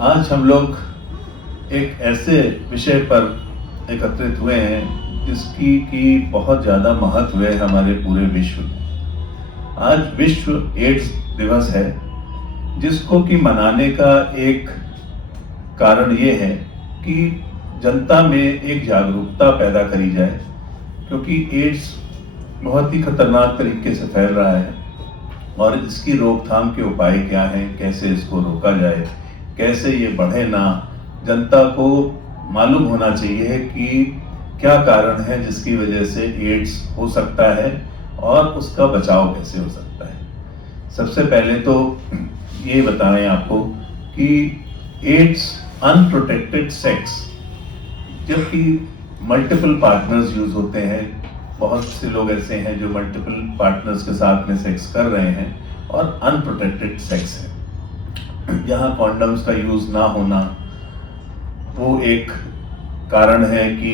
आज हम लोग एक ऐसे विषय पर एकत्रित हुए हैं जिसकी की बहुत ज़्यादा महत्व है हमारे पूरे विश्व में। आज विश्व एड्स दिवस है, जिसको कि मनाने का एक कारण ये है कि जनता में एक जागरूकता पैदा करी जाए, क्योंकि एड्स बहुत ही खतरनाक तरीके से फैल रहा है और इसकी रोकथाम के उपाय क्या हैं, कैसे इसको रोका जाए, कैसे ये बढ़े ना। जनता को मालूम होना चाहिए कि क्या कारण है जिसकी वजह से एड्स हो सकता है और उसका बचाव कैसे हो सकता है। सबसे पहले तो ये बताएं आपको कि एड्स अनप्रोटेक्टेड सेक्स, जबकि मल्टीपल पार्टनर्स यूज होते हैं, बहुत से लोग ऐसे हैं जो मल्टीपल पार्टनर्स के साथ में सेक्स कर रहे हैं, और अनप्रोटेक्टेड सेक्स है जहाँ कॉन्डम्स का यूज ना होना वो एक कारण है। कि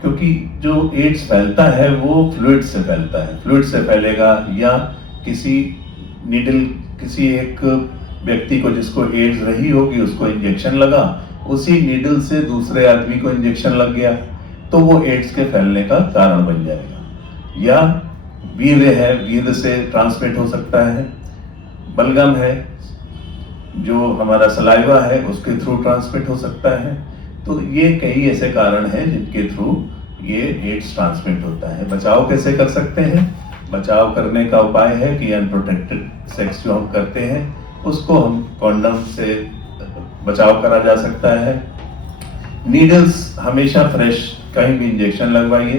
क्योंकि जो एड्स फैलता है वो फ्लूइड से फैलता है, फ्लूइड से फैलेगा या किसी नीडल, किसी एक व्यक्ति को जिसको एड्स रही होगी उसको इंजेक्शन लगा, उसी नीडल से दूसरे आदमी को इंजेक्शन लग गया तो वो एड्स के फैलने का कारण बन जाएगा। या वीर्य है, वीर्य से ट्रांसमिट हो सकता है। बलगम है, जो हमारा सलाइवा है, उसके थ्रू ट्रांसमिट हो सकता है। तो ये कई ऐसे कारण हैं जिनके थ्रू ये एड्स ट्रांसमिट होता है। बचाव कैसे कर सकते हैं? बचाव करने का उपाय है कि अनप्रोटेक्टेड सेक्स जो हम करते हैं उसको हम कॉन्डम से बचाव करा जा सकता है। नीडल्स हमेशा फ्रेश, कहीं भी इंजेक्शन लगवाइए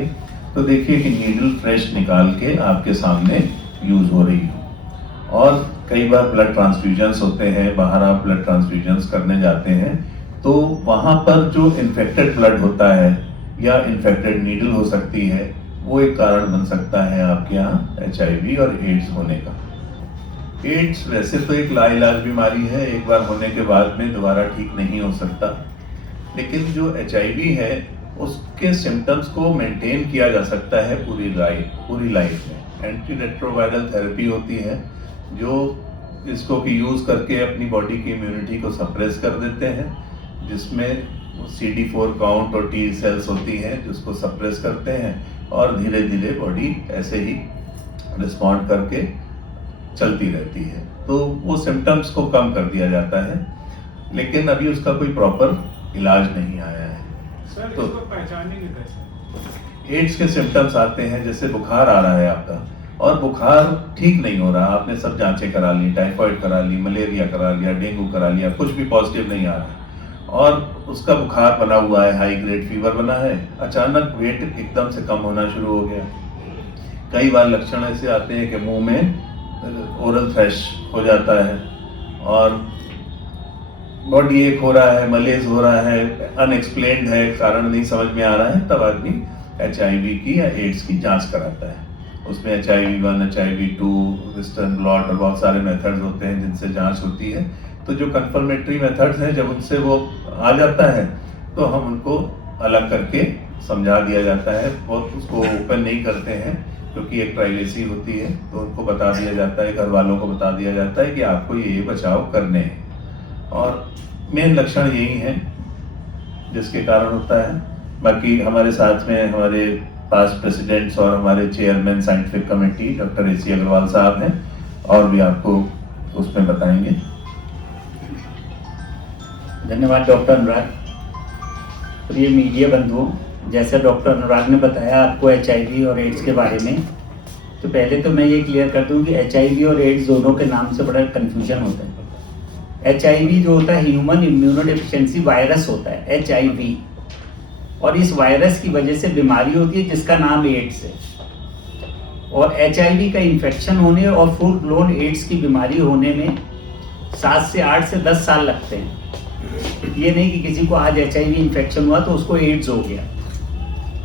तो देखिए कि नीडल फ्रेश निकाल के आपके सामने यूज हो रही हो। और कई बार ब्लड ट्रांसफ्यूजन्स होते हैं, बाहर आप ब्लड ट्रांसफ्यूजन्स करने जाते हैं तो वहाँ पर जो इन्फेक्टेड ब्लड होता है या इन्फेक्टेड नीडल हो सकती है, वो एक कारण बन सकता है आपके यहाँ HIV और एड्स होने का। एड्स वैसे तो एक लाइलाज बीमारी है, एक बार होने के बाद में दोबारा ठीक नहीं हो सकता, लेकिन जो HIV है उसके सिम्टम्स को मेंटेन किया जा सकता है पूरी लाइफ में। एंटी रेट्रोवायरल थेरेपी होती है जो इसको की यूज़ करके अपनी बॉडी की इम्यूनिटी को सप्रेस कर देते हैं, जिसमें CD4 काउंट और T सेल्स होती हैं जिसको सप्रेस करते हैं और धीरे धीरे बॉडी ऐसे ही रिस्पॉन्ड करके चलती रहती है। तो वो सिम्टम्स को कम कर दिया जाता है, लेकिन अभी उसका कोई प्रॉपर इलाज नहीं आया है। सर, तो इसको पहचानेंगे कैसे? एड्स के सिम्टम्स आते हैं, जैसे बुखार आ रहा है आपका और बुखार ठीक नहीं हो रहा, आपने सब जांचें करा ली, टाइफाइड करा ली, मलेरिया करा लिया, डेंगू करा लिया, कुछ भी पॉजिटिव नहीं आ रहा और उसका बुखार बना हुआ है, हाई ग्रेड फीवर बना है, अचानक वेट एकदम से कम होना शुरू हो गया। कई बार लक्षण ऐसे आते हैं कि मुंह में ओरल थ्रैश हो जाता है और बॉडी एक हो रहा है, मलेज हो रहा है, अनएक्सप्लेन्ड है, कारण नहीं समझ में आ रहा है, तब आदमी HIV की या एड्स की जांच कराता है। उसमें HIV1, HIV2, वेस्टर्न ब्लॉट और बहुत सारे मेथड्स होते हैं जिनसे जांच होती है। तो जो कंफर्मेटरी मेथड्स हैं, जब उनसे वो आ जाता है तो हम उनको अलग करके समझा दिया जाता है। वो उसको ओपन नहीं करते हैं क्योंकि एक प्राइवेसी होती है, तो उनको बता दिया जाता है, घर वालों को बता दिया जाता है कि आपको ये बचाव करने हैं। और मेन लक्षण यही हैं जिसके कारण होता है। बाकी हमारे साथ में हमारे पास्ट प्रेसिडेंट्स और हमारे chairman scientific committee doctor AC Agarwal साहब हैं और भी आपको उसमें बताएंगे। धन्यवाद डॉक्टर अनुराग। प्रिय मीडिया बंधुओं, जैसे डॉक्टर अनुराग ने बताया आपको HIV और एड्स के बारे में, तो पहले तो मैं ये क्लियर कर दूं कि HIV और एड्स दोनों के नाम से बड़ा कन्फ्यूजन होता है। HIV जो होता है ह्यूमन इम्यूनोडेफिशिएंसी वायरस होता है, HIV, और इस वायरस की वजह से बीमारी होती है जिसका नाम एड्स है। और HIV का इन्फेक्शन होने और फुल ब्लोन एड्स की बीमारी होने में 7 से 8 से 10 साल लगते हैं। ये नहीं कि किसी को आज HIV इन्फेक्शन हुआ तो उसको एड्स हो गया।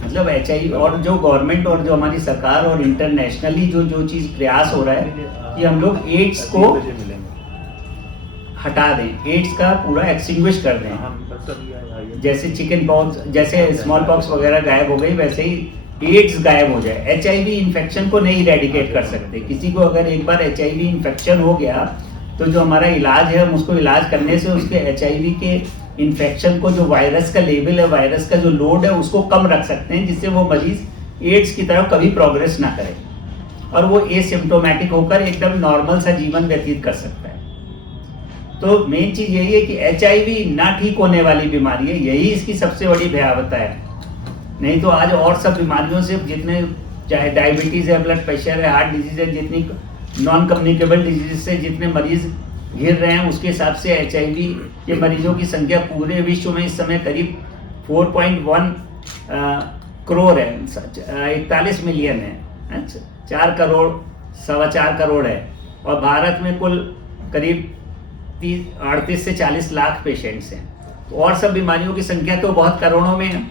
मतलब HIV, और जो गवर्नमेंट और जो हमारी सरकार और इंटरनेशनली जो चीज़ प्रयास हो रहा है कि हम लोग एड्स को हटा दें, एड्स का पूरा एक्सटिंग्विश कर दें। जैसे चिकन पॉक्स, जैसे स्मॉल पॉक्स वगैरह गायब हो गई, वैसे ही एड्स गायब हो जाए। HIV इन्फेक्शन को नहीं इरेडिकेट कर सकते। किसी को अगर एक बार HIV इन्फेक्शन हो गया तो जो हमारा इलाज है, हम उसको इलाज करने से उसके HIV के इन्फेक्शन को, जो वायरस का लेवल है, वायरस का जो लोड है, उसको कम रख सकते हैं, जिससे वो मरीज एड्स की तरफ कभी प्रोग्रेस ना करे और वो एसिम्प्टोमेटिक होकर एकदम नॉर्मल सा जीवन व्यतीत कर सकता है। तो मेन चीज यही है कि HIV ना ठीक होने वाली बीमारी है, यही इसकी सबसे बड़ी भयावहता है। नहीं तो आज और सब बीमारियों से, जितने चाहे डायबिटीज है, ब्लड प्रेशर है, हार्ट डिजीज है, जितनी नॉन कम्युनिकेबल डिजीज से जितने मरीज घिर रहे हैं, उसके हिसाब से HIV के मरीजों की संख्या पूरे विश्व में इस समय करीब 4.1 करोड़ है, 41 मिलियन है, 4 करोड़ 4.25 करोड़ है। और भारत में कुल करीब 38 से 40 लाख पेशेंट्स हैं। तो और सब बीमारियों की संख्या तो बहुत करोड़ों में है,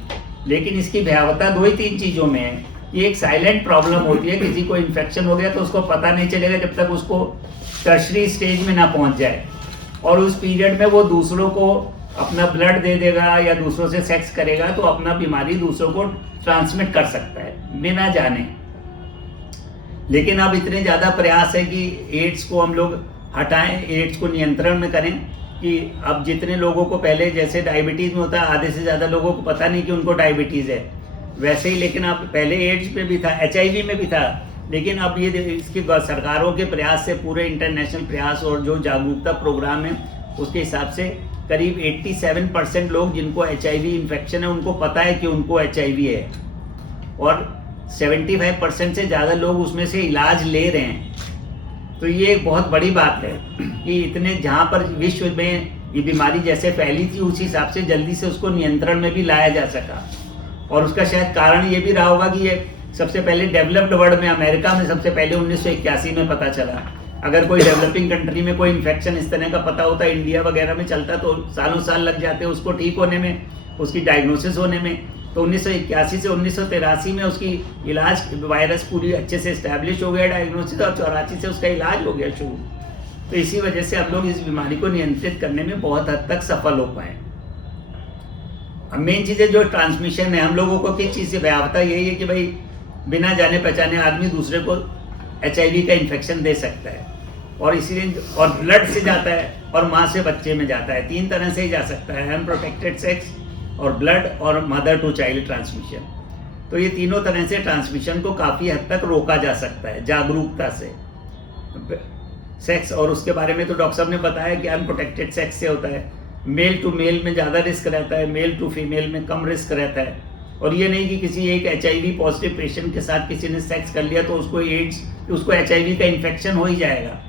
लेकिन इसकी भयावहता 2 ही 3 चीज़ों में है। ये एक साइलेंट प्रॉब्लम होती है, किसी को इन्फेक्शन हो गया तो उसको पता नहीं चलेगा जब तक उसको टर्शरी स्टेज में ना पहुंच जाए, और उस पीरियड में वो दूसरों को अपना ब्लड दे देगा या दूसरों से सेक्स करेगा, तो अपना बीमारी दूसरों को ट्रांसमिट कर सकता है बिना जाने। लेकिन अब इतने ज़्यादा प्रयास है कि एड्स को हम लोग हटाएं, एड्स को नियंत्रण में करें, कि अब जितने लोगों को पहले जैसे डायबिटीज़ में होता है, आधे से ज़्यादा लोगों को पता नहीं कि उनको डायबिटीज़ है, वैसे ही लेकिन अब पहले एड्स में भी था, HIV में भी था, लेकिन अब ये इसकी सरकारों के प्रयास से, पूरे इंटरनेशनल प्रयास और जो जागरूकता प्रोग्राम है, उसके हिसाब से करीब 87% लोग जिनको HIV इन्फेक्शन है उनको पता है कि उनको HIV है, और 75% से ज़्यादा लोग उसमें से इलाज ले रहे हैं। तो ये एक बहुत बड़ी बात है कि इतने, जहाँ पर विश्व में ये बीमारी जैसे फैली थी, उसी हिसाब से जल्दी से उसको नियंत्रण में भी लाया जा सका। और उसका शायद कारण ये भी रहा होगा कि ये सबसे पहले डेवलप्ड वर्ल्ड में, अमेरिका में सबसे पहले 1981 में पता चला। अगर कोई डेवलपिंग कंट्री में कोई इन्फेक्शन इस तरह का पता होता, इंडिया वगैरह में चलता, तो सालों साल लग जाते उसको ठीक होने में, उसकी डायग्नोसिस होने में। तो 1981 से 1983 में उसकी इलाज, वायरस पूरी अच्छे से इस्टेब्लिश हो गया, डायग्नोसिस, और 84 से उसका इलाज हो गया शुरू। तो इसी वजह से हम लोग इस बीमारी को नियंत्रित करने में बहुत हद तक सफल हो पाए। अब मेन चीज़ है जो ट्रांसमिशन है, हम लोगों को किस चीज़ से भयावहता यही है कि भाई बिना जाने पहचाने आदमी दूसरे को HIV का इन्फेक्शन दे सकता है, और इसीलिए, और ब्लड से जाता है और माँ से बच्चे में जाता है, 3 तरह से ही जा सकता है, अनप्रोटेक्टेड सेक्स और ब्लड और मदर टू चाइल्ड ट्रांसमिशन। तो ये तीनों तरह से ट्रांसमिशन को काफ़ी हद तक रोका जा सकता है जागरूकता से। सेक्स, और उसके बारे में तो डॉक्टर साहब ने बताया कि अनप्रोटेक्टेड सेक्स से होता है, मेल टू मेल में ज़्यादा रिस्क रहता है, मेल टू फीमेल में कम रिस्क रहता है। और ये नहीं कि किसी एक HIV पॉजिटिव पेशेंट के साथ किसी ने सेक्स कर लिया तो उसको एड्स, उसको HIV का इन्फेक्शन हो ही जाएगा।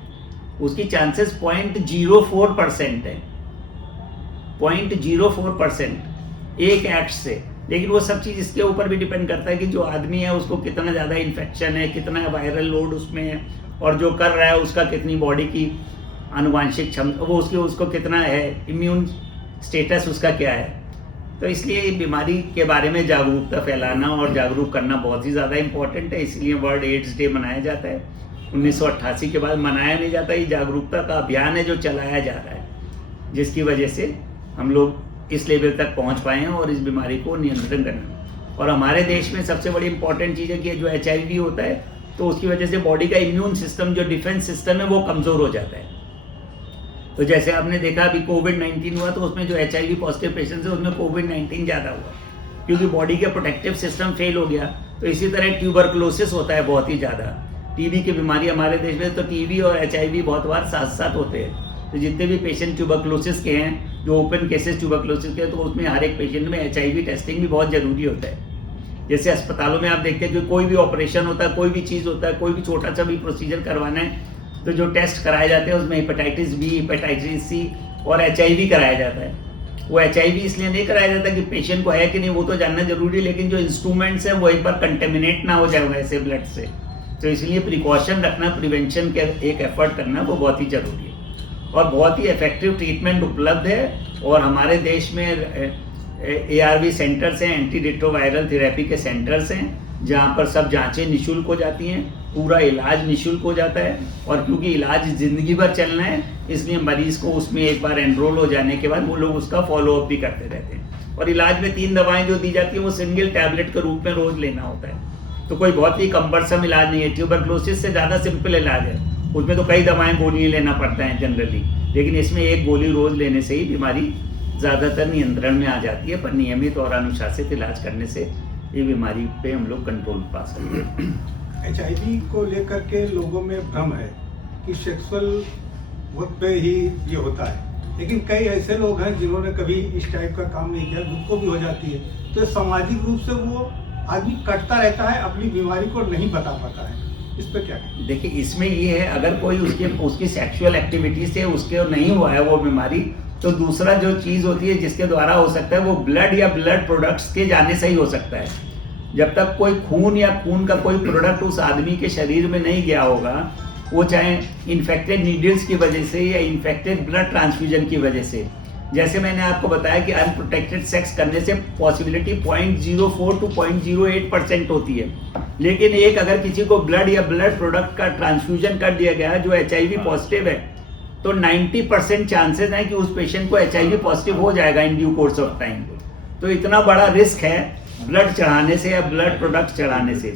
उसकी चांसेस 0.04% है, 0.04% एक एक्ट से। लेकिन वो सब चीज़ इसके ऊपर भी डिपेंड करता है कि जो आदमी है उसको कितना ज़्यादा इन्फेक्शन है, कितना वायरल लोड उसमें है, और जो कर रहा है उसका कितनी बॉडी की आनुवांशिक क्षमता, वो उसको कितना है, इम्यून स्टेटस उसका क्या है। तो इसलिए बीमारी के बारे में जागरूकता फैलाना और जागरूक करना बहुत ही ज़्यादा इम्पोर्टेंट है। इसलिए वर्ल्ड एड्स डे मनाया जाता है। 1988 के बाद मनाया नहीं जाता, ये जागरूकता का अभियान है जो चलाया जा रहा है, जिसकी वजह से हम लोग इस लेवल तक पहुंच पाए हैं और इस बीमारी को नियंत्रण करना। और हमारे देश में सबसे बड़ी इंपॉर्टेंट चीज़ है कि जो HIV होता है तो उसकी वजह से बॉडी का इम्यून सिस्टम, जो डिफेंस सिस्टम है, वो कमज़ोर हो जाता है। तो जैसे आपने देखा अभी कोविड-19 हुआ तो उसमें जो HIV पॉजिटिव पेशेंट्स है उसमें कोविड-19 ज़्यादा हुआ क्योंकि बॉडी का प्रोटेक्टिव सिस्टम फेल हो गया। तो इसी तरह ट्यूबरकुलोसिस होता है बहुत ही ज़्यादा, टीबी की बीमारी हमारे देश में, तो टीबी और HIV बहुत बार साथ साथ होते हैं। तो जितने भी पेशेंट ट्यूबरकुलोसिस के हैं, जो ओपन केसेस ट्यूबरकुलोसिस के हैं, तो उसमें हर एक पेशेंट में HIV टेस्टिंग भी बहुत ज़रूरी होता है। जैसे अस्पतालों में आप देखते हैं कि कोई भी ऑपरेशन होता है, कोई भी चीज़ होता है, कोई भी छोटा सा भी प्रोसीजर करवाना है तो जो टेस्ट कराए जाते हैं उसमें हेपेटाइटिस बी, हेपेटाइटिस सी और HIV कराया जाता है। वो HIV इसलिए नहीं कराया जाता कि पेशेंट को है कि नहीं, वो तो जानना जरूरी है, लेकिन जो इंस्ट्रूमेंट्स हैं वो एक बार कंटेमिनेट ना हो जाए वैसे ब्लड से। तो इसलिए प्रिकॉशन रखना, प्रिवेंशन के एक एफर्ट करना वो बहुत ही ज़रूरी है और बहुत ही इफेक्टिव ट्रीटमेंट उपलब्ध है। और हमारे देश में ARV सेंटर्स हैं, एंटी रेट्रोवायरल थेरेपी के सेंटर्स हैं, जहाँ पर सब जांचें निःशुल्क हो जाती हैं, पूरा इलाज निःशुल्क हो जाता है। और क्योंकि इलाज ज़िंदगी भर चलना है, इसलिए मरीज़ को उसमें एक बार एनरोल हो जाने के बाद वो लोग उसका फॉलोअप भी करते रहते हैं। और इलाज में 3 दवाएं जो दी जाती हैं वो सिंगल टैबलेट के रूप में रोज़ लेना होता है। तो कोई बहुत ही कम्बरसम इलाज नहीं है, ट्यूबरकुलोसिस से ज़्यादा सिंपल इलाज है। उसमें तो कई दवाएं गोलियां लेना पड़ता है जनरली, लेकिन इसमें एक गोली रोज लेने से ही बीमारी ज़्यादातर नियंत्रण में आ जाती है। पर नियमित और अनुशासित इलाज करने से ये बीमारी पे हम लोग कंट्रोल पा सकते हैं। HIV को लेकर के लोगों में भ्रम है कि सेक्सुअल वक्त पे ही ये होता है, लेकिन कई ऐसे लोग हैं जिन्होंने कभी इस टाइप का काम नहीं किया, उनको भी हो जाती है। तो सामाजिक रूप से वो आदमी कटता रहता है, अपनी बीमारी को नहीं बता पाता है। इस पर क्या कहें? देखिए, इसमें ये है, अगर कोई उसकी सेक्सुअल एक्टिविटी से उसके नहीं हुआ है वो बीमारी, तो दूसरा जो चीज़ होती है जिसके द्वारा हो सकता है वो ब्लड या ब्लड प्रोडक्ट्स के जाने से ही हो सकता है। जब तक कोई खून या खून का कोई प्रोडक्ट उस आदमी के शरीर में नहीं गया होगा, वो चाहे इन्फेक्टेड नीडल्स की वजह से या इन्फेक्टेड ब्लड ट्रांसफ्यूजन की वजह से, जैसे मैंने आपको बताया कि अनप्रोटेक्टेड सेक्स करने से पॉसिबिलिटी 0.04 to 0.08% होती है, लेकिन एक अगर किसी को ब्लड या ब्लड प्रोडक्ट का ट्रांसफ्यूजन कर दिया गया जो HIV पॉजिटिव है, तो 90% चांसेस हैं कि उस पेशेंट को HIV पॉजिटिव हो जाएगा in due course of time. तो इतना बड़ा रिस्क है ब्लड चढ़ाने से या ब्लड प्रोडक्ट चढ़ाने से।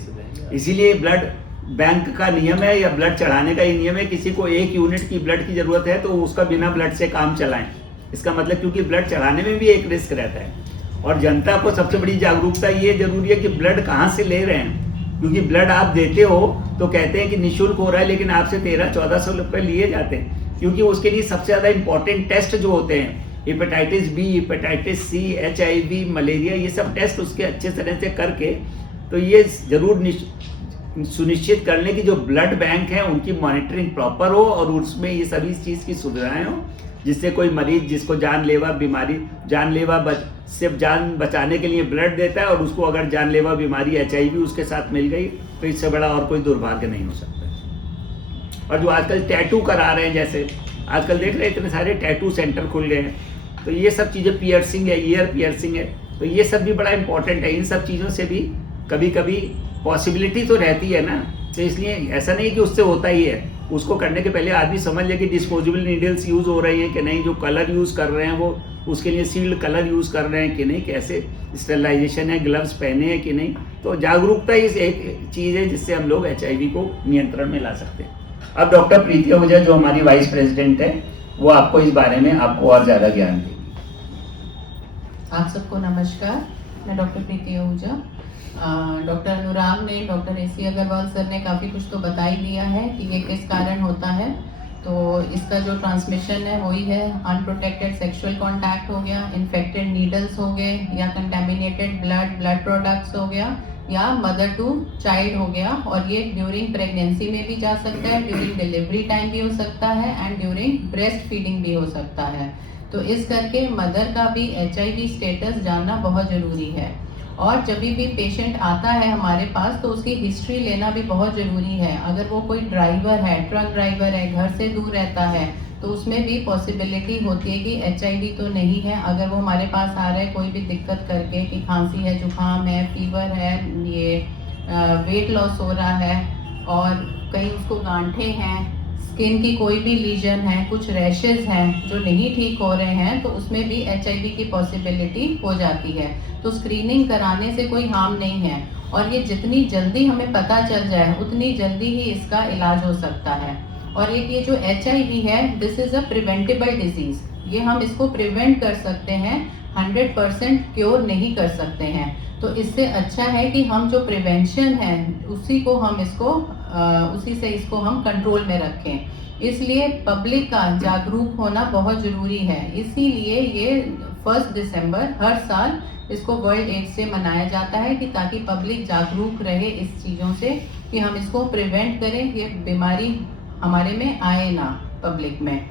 इसीलिए ब्लड बैंक का नियम है या ब्लड चढ़ाने का ये नियम है, किसी को 1 यूनिट की ब्लड की जरूरत है तो उसका बिना ब्लड से काम चलाएं। इसका मतलब, क्योंकि ब्लड चढ़ाने में भी एक रिस्क रहता है। और जनता को सबसे बड़ी जागरूकता ये जरूरी है कि ब्लड कहाँ से ले रहे हैं, क्योंकि ब्लड आप देते हो तो कहते हैं कि निःशुल्क हो रहा है, लेकिन आपसे 1300-1400 रुपये लिए जाते हैं, क्योंकि उसके लिए सबसे ज़्यादा इंपॉर्टेंट टेस्ट जो होते हैं, hepatitis B, hepatitis C, HIV, malaria, ये सब टेस्ट उसके अच्छे तरह से करके, तो ये जरूर सुनिश्चित कर लें कि जो ब्लड बैंक है उनकी मॉनिटरिंग प्रॉपर हो और उसमें ये सभी चीज़ की सुविधाएं हो, जिससे कोई मरीज जिसको जानलेवा बीमारी, सिर्फ जान बचाने के लिए ब्लड देता है और उसको अगर जानलेवा बीमारी HIV उसके साथ मिल गई तो इससे बड़ा और कोई दुर्भाग्य नहीं हो सकता। और जो आजकल टैटू करा रहे हैं, जैसे आजकल देख रहे हैं इतने सारे टैटू सेंटर खुल गए हैं, तो ये सब चीज़ें, पियर्सिंग है, ईयर पियर्सिंग है, तो ये सब भी बड़ा इंपॉर्टेंट है। इन सब चीज़ों से भी कभी कभी पॉसिबिलिटी तो रहती है ना, तो इसलिए ऐसा नहीं कि उससे होता ही है। उसको करने के पहले आदमी समझ ले कि डिस्पोजेबल नीडल्स यूज़ हो रही हैं कि नहीं, जो कलर यूज़ कर रहे हैं वो उसके लिए सील्ड कलर यूज़ कर रहे हैं कि नहीं, कैसे स्टेरिलाइजेशन है, ग्लव्स पहने हैं कि नहीं। तो जागरूकता इस एक चीज़ है जिससे हम लोग HIV को नियंत्रण में ला सकते हैं। अब डॉक्टर प्रीति आहूजा जो हमारी वाइस प्रेसिडेंट है, वो आपको इस बारे में आपको और ज़्यादा ज्ञान देगी। आप सबको नमस्कार, मैं डॉक्टर प्रीति आहूजा। डॉक्टर अनुराग ने, डॉक्टर AC अग्रवाल सर ने काफ़ी कुछ तो बता ही दिया है कि ये किस कारण होता है। तो इसका जो ट्रांसमिशन है वही है, अनप्रोटेक्टेड सेक्सुअल कांटेक्ट हो गया, इन्फेक्टेड नीडल्स हो गए, या कंटेमिनेटेड ब्लड प्रोडक्ट्स हो गया, या मदर टू चाइल्ड हो गया। और ये ड्यूरिंग प्रेगनेंसी में भी जा सकता है, ड्यूरिंग डिलीवरी टाइम भी हो सकता है, एंड ड्यूरिंग ब्रेस्ट फीडिंग भी हो सकता है। तो इस करके मदर का भी HIV स्टेटस जानना बहुत ज़रूरी है। और जब भी पेशेंट आता है हमारे पास तो उसकी हिस्ट्री लेना भी बहुत ज़रूरी है। अगर वो कोई ड्राइवर है, ट्रक ड्राइवर है, घर से दूर रहता है, तो उसमें भी पॉसिबिलिटी होती है कि HIV तो नहीं है। अगर वो हमारे पास आ रहा है कोई भी दिक्कत करके कि खांसी है, जुकाम है, फीवर है, ये वेट लॉस हो रहा है, और कहीं उसको गांठे हैं, स्किन की कोई भी लीजन है, कुछ रैशेज हैं जो नहीं ठीक हो रहे हैं, तो उसमें भी HIV की पॉसिबिलिटी हो जाती है। तो स्क्रीनिंग कराने से कोई हार्म नहीं है, और ये जितनी जल्दी हमें पता चल जाए उतनी जल्दी ही इसका इलाज हो सकता है। और एक ये जो HIV है, this is a preventable disease, ये हम इसको प्रिवेंट कर सकते हैं, 100% क्योर नहीं कर सकते हैं। तो इससे अच्छा है कि हम जो प्रिवेंशन है उसी को हम इसको उसी से इसको हम कंट्रोल में रखें। इसलिए पब्लिक का जागरूक होना बहुत ज़रूरी है। इसीलिए ये 1 दिसंबर हर साल इसको वर्ल्ड एड्स डे मनाया जाता है, कि ताकि पब्लिक जागरूक रहे इस चीज़ों से, कि हम इसको प्रिवेंट करें, ये बीमारी हमारे में आए ना पब्लिक में।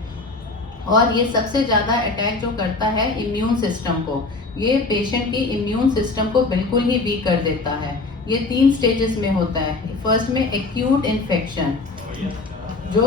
और ये सबसे ज़्यादा अटैक जो करता है इम्यून सिस्टम को, ये पेशेंट की इम्यून सिस्टम को बिल्कुल ही वीक कर देता है। ये 3 स्टेजेस में होता है। फर्स्ट में एक्यूट इन्फेक्शन, जो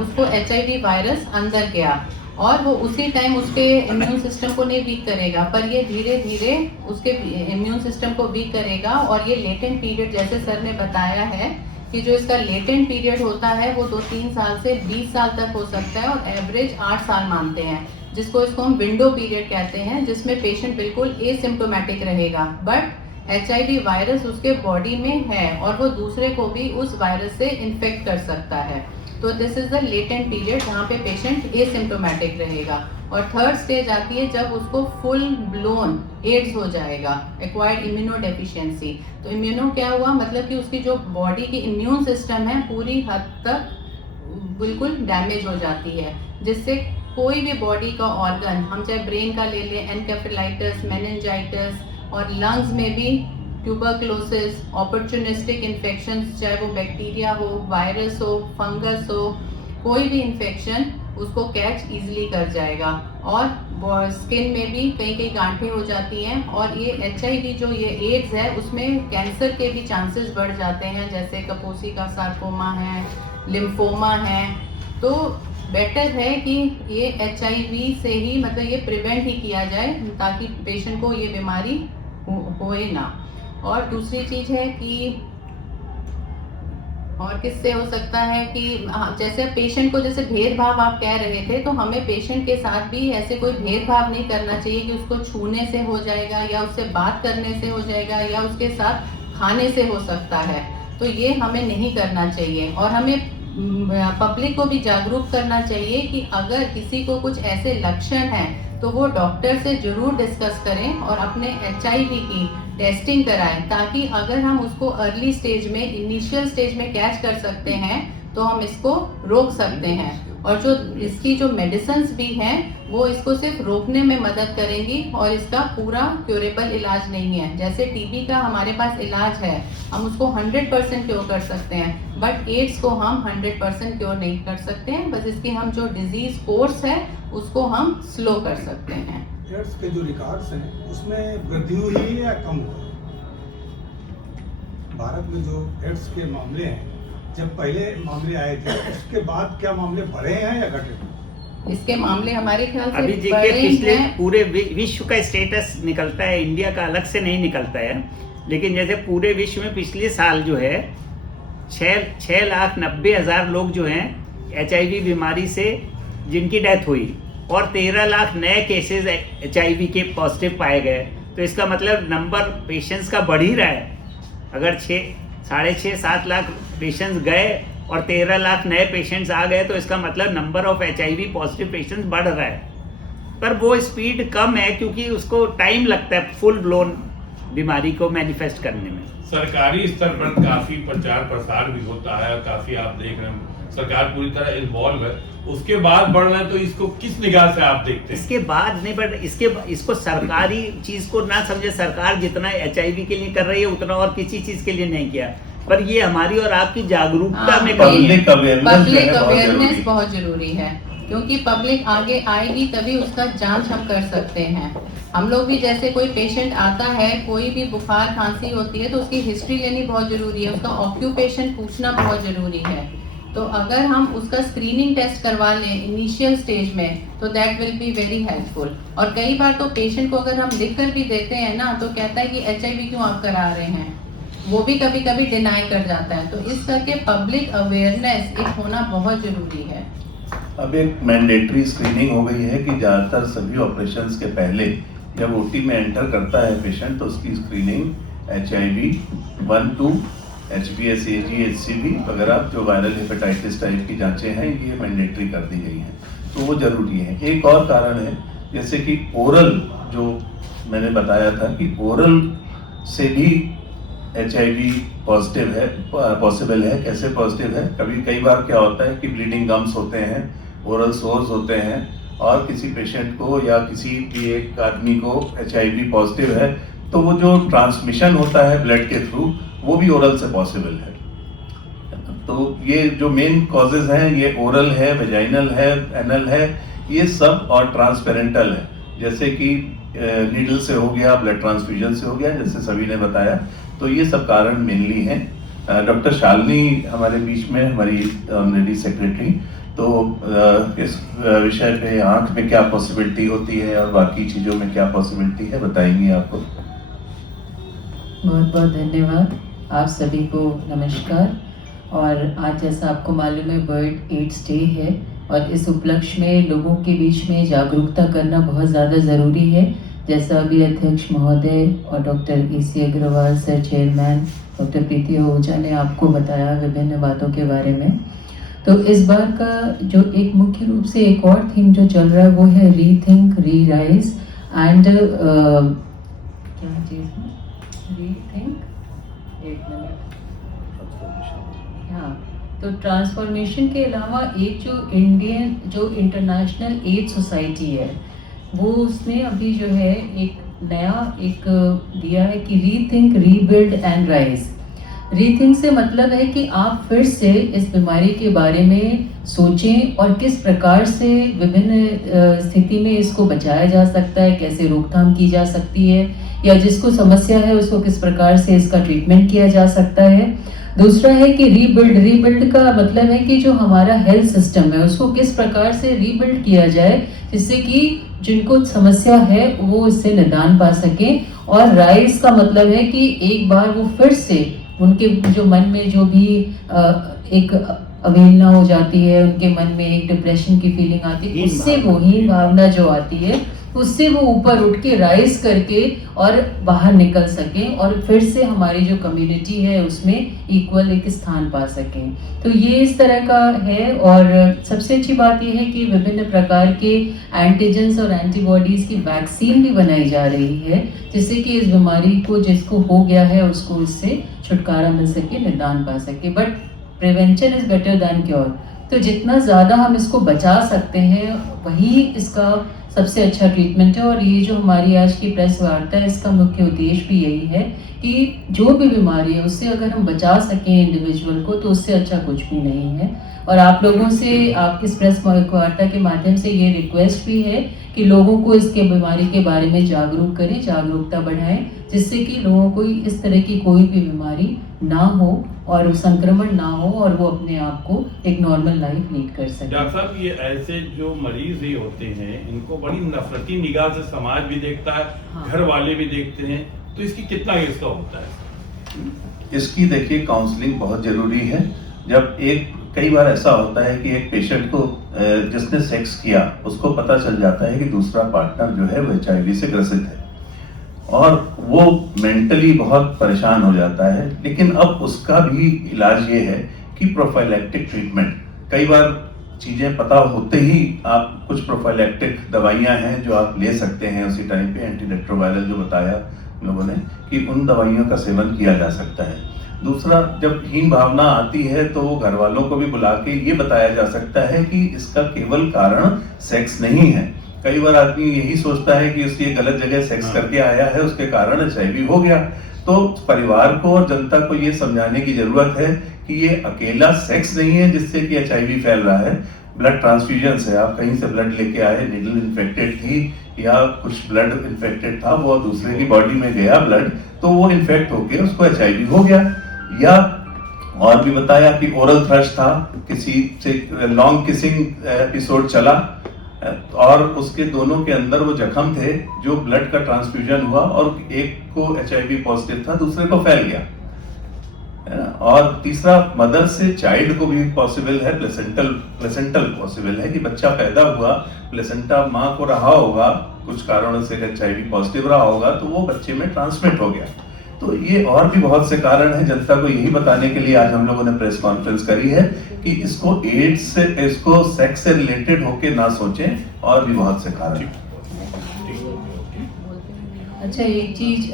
उसको HIV वायरस अंदर गया और वो उसी टाइम उसके इम्यून सिस्टम को नहीं वीक करेगा, पर ये धीरे धीरे उसके इम्यून सिस्टम को वीक करेगा। और ये लेटेंट पीरियड, जैसे सर ने बताया है कि जो इसका लेटेंट पीरियड होता है वो 2-3 साल से 20 साल तक हो सकता है, और एवरेज 8 साल मानते हैं, इसको हम विंडो पीरियड कहते हैं, जिसमें पेशेंट बिल्कुल एसिम्प्टोमेटिक रहेगा, बट HIV वायरस उसके बॉडी में है और वो दूसरे को भी उस वायरस से इन्फेक्ट कर सकता है। तो this is the latent period जहाँ पे पेशेंट एसिम्प्टोमेटिक रहेगा। और थर्ड स्टेज आती है जब उसको फुल ब्लोन एड्स हो जाएगा, एक्वायर्ड इम्यूनो डेफिशिएंसी। तो इम्यूनो क्या हुआ, मतलब कि उसकी जो बॉडी की इम्यून सिस्टम है पूरी हद तक बिल्कुल डैमेज हो जाती है, जिससे कोई भी बॉडी का ऑर्गन, हम चाहे ब्रेन का ले लें, एनकेफेलाइटिस, मेनिंजाइटिस, और लंग्स में भी ट्यूबरक्लोसिस, अपॉर्चुनिस्टिक इन्फेक्शंस, चाहे वो बैक्टीरिया हो, वायरस हो, फंगस हो, कोई भी इन्फेक्शन उसको कैच इजीली कर जाएगा। और स्किन में भी कई कई गांठें हो जाती हैं। और ये HIV जो ये एड्स है उसमें कैंसर के भी चांसेस बढ़ जाते हैं, जैसे कपोसी का सार्कोमा है, लिम्फोमा है। तो बेटर है कि ये HIV से ही, मतलब ये प्रिवेंट ही किया जाए ताकि पेशेंट को ये बीमारी होए ना। और दूसरी चीज़ है कि और किससे हो सकता है कि जैसे पेशेंट को, जैसे भेदभाव आप कह रहे थे, तो हमें पेशेंट के साथ भी ऐसे कोई भेदभाव नहीं करना चाहिए कि उसको छूने से हो जाएगा या उससे बात करने से हो जाएगा या उसके साथ खाने से हो सकता है। तो ये हमें नहीं करना चाहिए। और हमें पब्लिक को भी जागरूक करना चाहिए कि अगर किसी को कुछ ऐसे लक्षण हैं तो वो डॉक्टर से जरूर डिस्कस करें और अपने HIV की टेस्टिंग कराएं, ताकि अगर हम उसको अर्ली स्टेज में, इनिशियल स्टेज में कैच कर सकते हैं तो हम इसको रोक सकते हैं। और जो इसकी जो मेडिसिन्स भी हैं वो इसको सिर्फ रोकने में मदद करेंगी और इसका पूरा क्योरेबल इलाज नहीं है। जैसे TB का हमारे पास इलाज है, हम उसको 100% क्योर कर सकते हैं, बट एड्स को हम 100% क्योर नहीं कर सकते हैं। बस इसकी हम जो डिजीज कोर्स है उसको हम स्लो कर सकते हैं। एड्स के जो रिकॉर्ड्स हैं उसमें वृद्धि हुई है या कम हुआ? भारत में जो एड्स के मामले हैं, जब पहले मामले आए थे उसके बाद क्या मामले बढ़े हैं या घटे? इसके मामले हमारे ख्याल से अभी देखिए पिछले पूरे विश्व का स्टेटस निकलता है, इंडिया का अलग से नहीं निकलता है, लेकिन जैसे पूरे विश्व में पिछले साल जो है 6,90,000 लोग जो हैं HIV बीमारी से जिनकी डेथ हुई और 13 लाख नए केसेस HIV के पॉजिटिव पाए गए। तो इसका मतलब नंबर पेशेंट्स का बढ़ ही रहा है। अगर 6.5-7 लाख पेशेंट्स गए और 13 लाख नए पेशेंट्स आ गए तो इसका मतलब number of HIV positive patients बढ़ रहा है। पर वो स्पीड कम है क्योंकि उसको टाइम लगता है फुल ब्लोन बीमारी को मैनिफेस्ट करने में। सरकारी स्तर पर काफी प्रचार प्रसार भी होता है, काफी आप देख रहे हैं सरकार पूरी तरह इन्वॉल्व है। उसके बाद बढ़ रहे हैं तो इसको किस निगाह से आप देखते हैं? इसके बाद नहीं, बट इसको सरकारी चीज को ना समझे। सरकार जितना HIV के लिए कर रही है उतना और किसी चीज के लिए नहीं किया, पर ये हमारी और आपकी जागरूकता में कमी है। पब्लिक अवेयरनेस बहुत जरूरी है, क्योंकि पब्लिक आगे आएगी तभी उसका जांच हम कर सकते हैं। हम लोग भी जैसे कोई पेशेंट आता है, कोई भी बुखार खांसी होती है तो उसकी हिस्ट्री लेनी बहुत जरूरी है, उसका ऑक्यूपेशन पूछना बहुत जरूरी है। तो अगर हम उसका स्क्रीनिंग टेस्ट करवा लें इनिशियल स्टेज में तो that will be very helpful. और कई बार तो पेशेंट को अगर हम लिख कर भी देते हैं ना तो कहता है कि HIV क्यों आप करा रहे हैं, वो भी कभी कभी डिनाई कर जाता है। तो इस करके पब्लिक अवेयरनेस एक होना बहुत जरूरी है। अब एक मैंडेटरी स्क्रीनिंग हो गई है कि ज़्यादातर सभी ऑपरेशंस के पहले जब OT में एंटर करता है पेशेंट तो उसकी screening HIV 1, 2, HBs, AG, HCV वगैरह जो वायरल हेपेटाइटिस टाइप की जांचें हैं ये मैंडेटरी कर दी गई हैं, तो वो जरूरी है। एक और कारण है जैसे कि ओरल, जो मैंने बताया था कि ओरल से भी HIV पॉजिटिव है, पॉसिबल है। कैसे पॉजिटिव है? कई बार क्या होता है कि ब्लीडिंग गम्स होते हैं, ओरल सोर्स होते हैं और किसी पेशेंट को या किसी भी एक आदमी को HIV पॉजिटिव है तो वो जो ट्रांसमिशन होता है ब्लड के थ्रू वो भी ओरल से पॉसिबल है। तो ये जो मेन कॉजेज हैं ये ओरल है, वेजाइनल है, एनल है, ये सब, और ट्रांसपेरेंटल है जैसे कि नीडल से हो गया, ब्लड ट्रांसफ्यूजन से हो गया, जैसे सभी ने बताया। तो ये सब कारण मेनली हैं। डॉक्टर शालिनी हमारे बीच में, हमारी ऑनरेडी सेक्रेटरी, तो इस विषय पे आँख में क्या पॉसिबिलिटी होती है और बाकी चीज़ों में क्या पॉसिबिलिटी है बताएंगी आपको। बहुत बहुत धन्यवाद। आप सभी को नमस्कार। और आज जैसा आपको मालूम है वर्ल्ड एड्स डे है और इस उपलक्ष्य में लोगों के बीच में जागरूकता करना बहुत ज़्यादा ज़रूरी है। जैसा अभी अध्यक्ष महोदय और doctor AC Agarwal sir, chairman doctor Preeti Ahuja ने आपको बताया विभिन्न बातों के बारे में। तो इस बार का जो एक मुख्य रूप से एक और थीम जो चल रहा है वो है रीथिंक, रीराइज एंड क्या चीज़ है, रीथिंक, एक मिनट, हाँ, तो ट्रांसफॉर्मेशन के अलावा एक जो इंटरनेशनल एड सोसाइटी है वो उसने अभी जो है एक नया दिया है कि rethink, rebuild and rise. Rethink से मतलब है कि आप फिर से इस बीमारी के बारे में सोचें और किस प्रकार से विभिन्न स्थिति में इसको बचाया जा सकता है, कैसे रोकथाम की जा सकती है, या जिसको समस्या है उसको किस प्रकार से इसका ट्रीटमेंट किया जा सकता है। दूसरा है कि रीबिल्ड का मतलब है कि जो हमारा हेल्थ सिस्टम है उसको किस प्रकार से रीबिल्ड किया जाए जिससे कि जिनको समस्या है वो इससे निदान पा सकें। और राइज का मतलब है कि एक बार वो फिर से उनके जो मन में जो भी एक अवहेलना हो जाती है, उनके मन में एक डिप्रेशन की फीलिंग आती है, उससे वो हीन भावना जो आती है उससे वो ऊपर उठ के राइज करके और बाहर निकल सकें और फिर से हमारी जो कम्युनिटी है उसमें इक्वल एक स्थान पा सकें। तो ये इस तरह का है। और सबसे अच्छी बात ये है कि विभिन्न प्रकार के एंटीजेंस और एंटीबॉडीज़ की वैक्सीन भी बनाई जा रही है जिससे कि इस बीमारी को जिसको हो गया है उसको इससे छुटकारा मिल सके, निदान पा सके। But prevention is better than cure. तो जितना ज़्यादा हम इसको बचा सकते हैं वही इसका सबसे अच्छा ट्रीटमेंट है। और ये जो हमारी आज की प्रेस वार्ता है इसका मुख्य उद्देश्य भी यही है कि जो भी बीमारी है उससे अगर हम बचा सकें इंडिविजुअल को तो उससे अच्छा कुछ भी नहीं है। और आप लोगों से आपकी इस प्रेस वार्ता के माध्यम से ये रिक्वेस्ट भी है कि लोगों को इसके बीमारी के बारे में जागरूक करें, जागरूकता बढ़ाएं जिससे कि लोगों को इस तरह की कोई भी बीमारी ना हो और संक्रमण ना हो और वो अपने आप को एक नॉर्मल लाइफ लीड कर सके। डॉक्टर साहब, ये ऐसे जो मरीज ही होते हैं इनको बड़ी नफरती निगाह से समाज भी देखता है, हाँ। घर वाले भी देखते हैं, तो इसकी कितना इसका होता है? इसकी देखिए काउंसलिंग बहुत जरूरी है। जब कई बार ऐसा होता है कि एक पेशेंट को जिसने सेक्स किया उसको पता चल जाता है कि दूसरा पार्टनर जो है वो HIV से ग्रसित है और वो मेंटली बहुत परेशान हो जाता है। लेकिन अब उसका भी इलाज ये है कि प्रोफाइलैक्टिक ट्रीटमेंट। कई बार चीज़ें पता होते ही आप कुछ प्रोफाइलैक्टिक दवाइयां हैं जो आप ले सकते हैं उसी टाइम पे, एंटी रेट्रोवायरल जो बताया लोगों ने कि उन दवाइयों का सेवन किया जा सकता है। दूसरा, जब हीन भावना आती है तो वो घर वालों को भी बुला के ये बताया जा सकता है कि इसका केवल कारण सेक्स नहीं है। कई बार आदमी यही सोचता है कि उसकी गलत जगह सेक्स करके आया है उसके कारण HIV हो गया। तो परिवार को और जनता को ये समझाने की जरूरत है कि ये अकेला सेक्स नहीं है जिससे कि HIV फैल रहा है। ब्लड ट्रांसफ्यूजन है, आप कहीं से ब्लड लेके आए, नीडल इन्फेक्टेड थी या कुछ ब्लड इन्फेक्टेड था, वो दूसरे की बॉडी में गया ब्लड, तो वो इन्फेक्ट होके उसको HIV हो गया। या और भी बताया कि ओरल थ्रश था, किसी से लॉन्ग किसिंग एपिसोड चला और उसके दोनों के अंदर वो जख्म थे जो ब्लड का ट्रांसफ्यूजन हुआ और एक को HIV पॉजिटिव था, दूसरे को फैल गया, है ना। और तीसरा, मदर से चाइल्ड को भी पॉसिबल है, प्लेसेंटल पॉसिबल है कि बच्चा पैदा हुआ, प्लेसेंटा माँ को रहा होगा, कुछ कारणों से HIV पॉजिटिव रहा होगा तो वो बच्चे में ट्रांसमिट हो गया। तो ये और भी बहुत से कारण हैं। जनता को यही बताने के लिए आज हम लोगों ने प्रेस कॉन्फ्रेंस करी है कि इसको एड्स से, इसको सेक्स से रिलेटेड होके ना सोचें, और भी बहुत से कारण हैं। अच्छा, एक चीज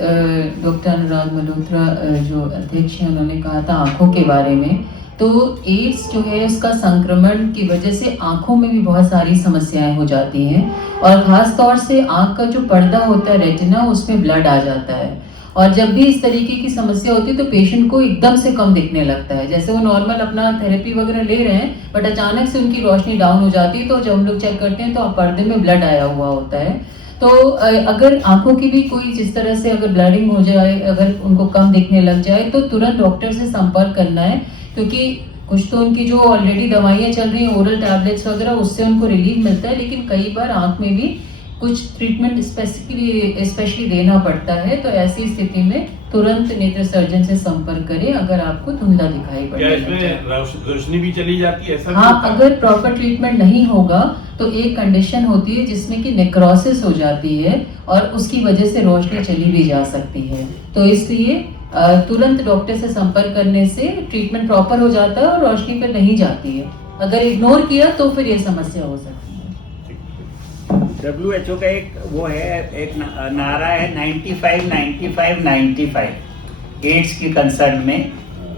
डॉक्टर अनुराग मल्होत्रा जो अध्यक्ष हैं उन्होंने कहा था आंखों के बारे में। तो एड्स जो है उसका संक्रमण की वजह से आंखों में भी बहुत सारी समस्याएं हो जाती हैं और ख़ास तौर से आंख का जो पर्दा होता है रेटिना, उसमें ब्लड आ जाता है। और जब भी इस तरीके की समस्या होती है तो पेशेंट को एकदम से कम दिखने लगता है, जैसे वो नॉर्मल अपना थेरेपी वगैरह ले रहे हैं बट अचानक से उनकी रोशनी डाउन हो जाती है। तो जब हम लोग चेक करते हैं तो पर्दे में ब्लड आया हुआ होता है। तो अगर आंखों की भी कोई जिस तरह से अगर ब्लडिंग हो जाए, अगर उनको कम दिखने लग जाए तो तुरंत डॉक्टर से संपर्क करना है, क्योंकि कुछ तो उनकी जो ऑलरेडी दवाइयाँ चल रही हैं, ओरल टैबलेट्स वगैरह, उससे उनको रिलीफ मिलता है, लेकिन कई बार आंख में भी कुछ ट्रीटमेंट स्पेशली देना पड़ता है। तो ऐसी स्थिति में तुरंत नेत्र सर्जन से संपर्क करें अगर आपको धुंधला दिखाई पड़े। क्या इसमें रोशनी भी चली जाती है ऐसा? हाँ, अगर प्रॉपर ट्रीटमेंट नहीं होगा तो एक कंडीशन होती है जिसमें कि नेक्रोसिस हो जाती है और उसकी वजह से रोशनी चली भी जा सकती है। तो इसलिए तुरंत डॉक्टर से संपर्क करने से ट्रीटमेंट प्रॉपर हो जाता है और रोशनी पर नहीं जाती है। अगर इग्नोर किया तो फिर ये समस्या हो सकती है। WHO का एक वो है, एक नारा है 95 95 95 एड्स की कंसर्न में,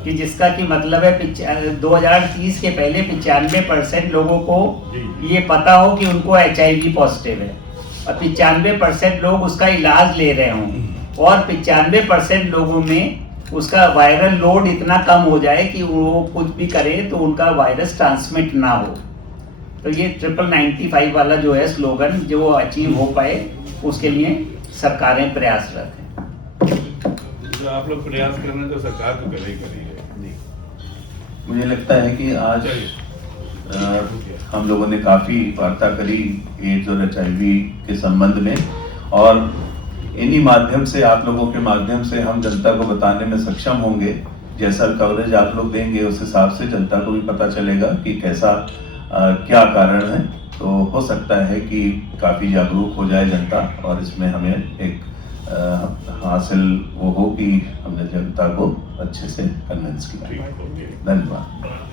कि जिसका कि मतलब है 2030 के पहले 95% लोगों को ये पता हो कि उनको HIV पॉजिटिव है और 95% लोग उसका इलाज ले रहे हों और 95% लोगों में उसका वायरल लोड इतना कम हो जाए कि वो कुछ भी करें तो उनका वायरस ट्रांसमिट ना हो। तो ये 95 वाला जो है स्लोगन, जो वो अचीव हो पाए उसके लिए सरकारें प्रयासरत हैं। तो आप लोग प्रयास कर रहे हैं तो सरकार तो करे ही करेगी। मुझे लगता है कि आज हम लोगों ने काफ़ी वार्ता करी एड्स और HIV के संबंध में, और इन्हीं माध्यम से, आप लोगों के माध्यम से हम जनता को बताने में सक्षम होंगे। जैसा कवरेज आप लोग देंगे उस हिसाब से जनता को भी पता चलेगा कि कैसा क्या कारण है। तो हो सकता है कि काफ़ी जागरूक हो जाए जनता और इसमें हमें एक हासिल वो हो कि हमने जनता को अच्छे से कन्विंस किया। ठीक, ओके। धन्यवाद।